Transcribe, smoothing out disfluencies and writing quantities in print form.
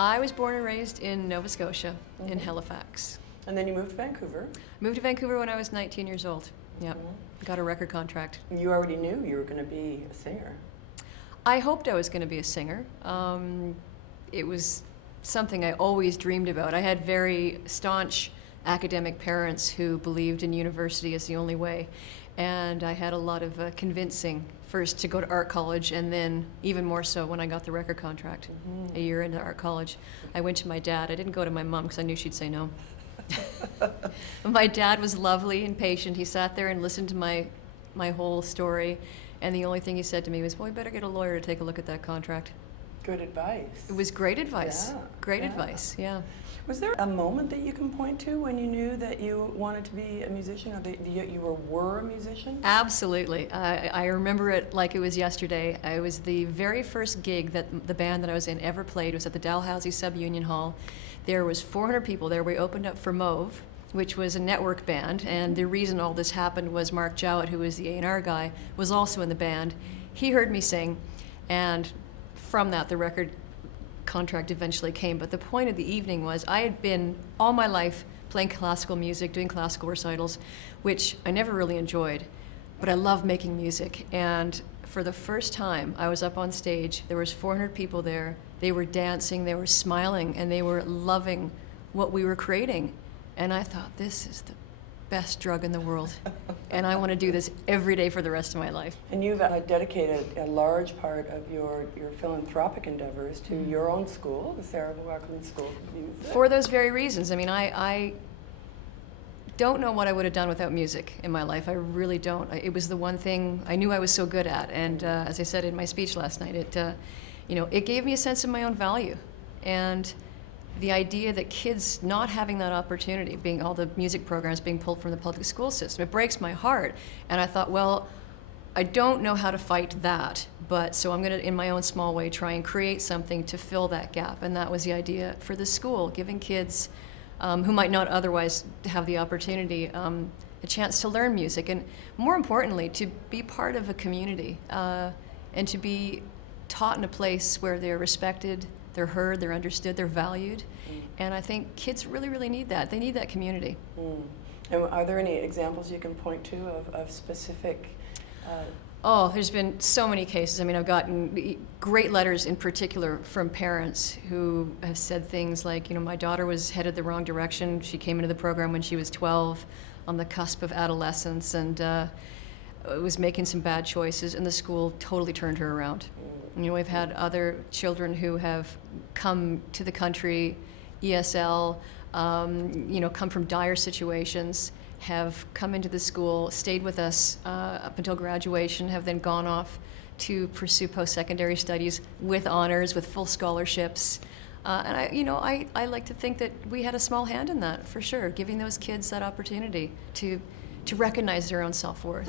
I was born and raised in Nova Scotia, in Halifax. And then you moved to Vancouver. Moved to Vancouver when I was 19 years old. Yep. Got a record contract. You already knew you were going to be a singer. I hoped I was going to be a singer. It was something I always dreamed about. I had very staunch academic parents who believed in university as the only way. And I had a lot of convincing, first to go to art college, and then even more so when I got the record contract, a year into art college. I went to my dad. I didn't go to my mom because I knew she'd say no. My dad was lovely and patient. He sat there and listened to my whole story, and the only thing he said to me was, well, we better get a lawyer to take a look at that contract. Good advice. It was great advice. Yeah, great advice, yeah. Was there a moment that you can point to when you knew that you wanted to be a musician, or that you were a musician? Absolutely. I remember it like it was yesterday. It was the very first gig that the band that I was in ever played. It was at the Dalhousie Sub-Union Hall. There was 400 people there. We opened up for Mauve, which was a network band, and the reason all this happened was Mark Jowett, who was the A&R guy, was also in the band. He heard me sing, and from that, the record contract eventually came. But the point of the evening was I had been all my life playing classical music, doing classical recitals, which I never really enjoyed, but I love making music. And for the first time, I was up on stage. There was 400 people there. They were dancing, they were smiling, and they were loving what we were creating. And I thought, this is the best drug in the world, and I want to do this every day for the rest of my life. And you've dedicated a large part of your philanthropic endeavors to your own school, the Sarah McLachlan School of Music. For those very reasons. I mean, I don't know what I would have done without music in my life. I really don't. It was the one thing I knew I was so good at, and as I said in my speech last night, it gave me a sense of my own value, and the idea that kids not having that opportunity, being all the music programs being pulled from the public school system, it breaks my heart. And I thought, well, I don't know how to fight that, but so I'm going to, in my own small way, try and create something to fill that gap. And that was the idea for the school, giving kids who might not otherwise have the opportunity a chance to learn music, and more importantly, to be part of a community and to be taught in a place where they're respected, they're heard, they're understood, they're valued. And I think kids really, really need that. They need that community. And are there any examples you can point to of specific? Oh, there's been so many cases. I mean, I've gotten great letters in particular from parents who have said things like, my daughter was headed the wrong direction. She came into the program when she was 12, on the cusp of adolescence, and was making some bad choices, and the school totally turned her around. We've had other children who have come to the country, ESL, come from dire situations, have come into the school, stayed with us up until graduation, have then gone off to pursue post-secondary studies with honors, with full scholarships. And I like to think that we had a small hand in that, for sure, giving those kids that opportunity to recognize their own self-worth.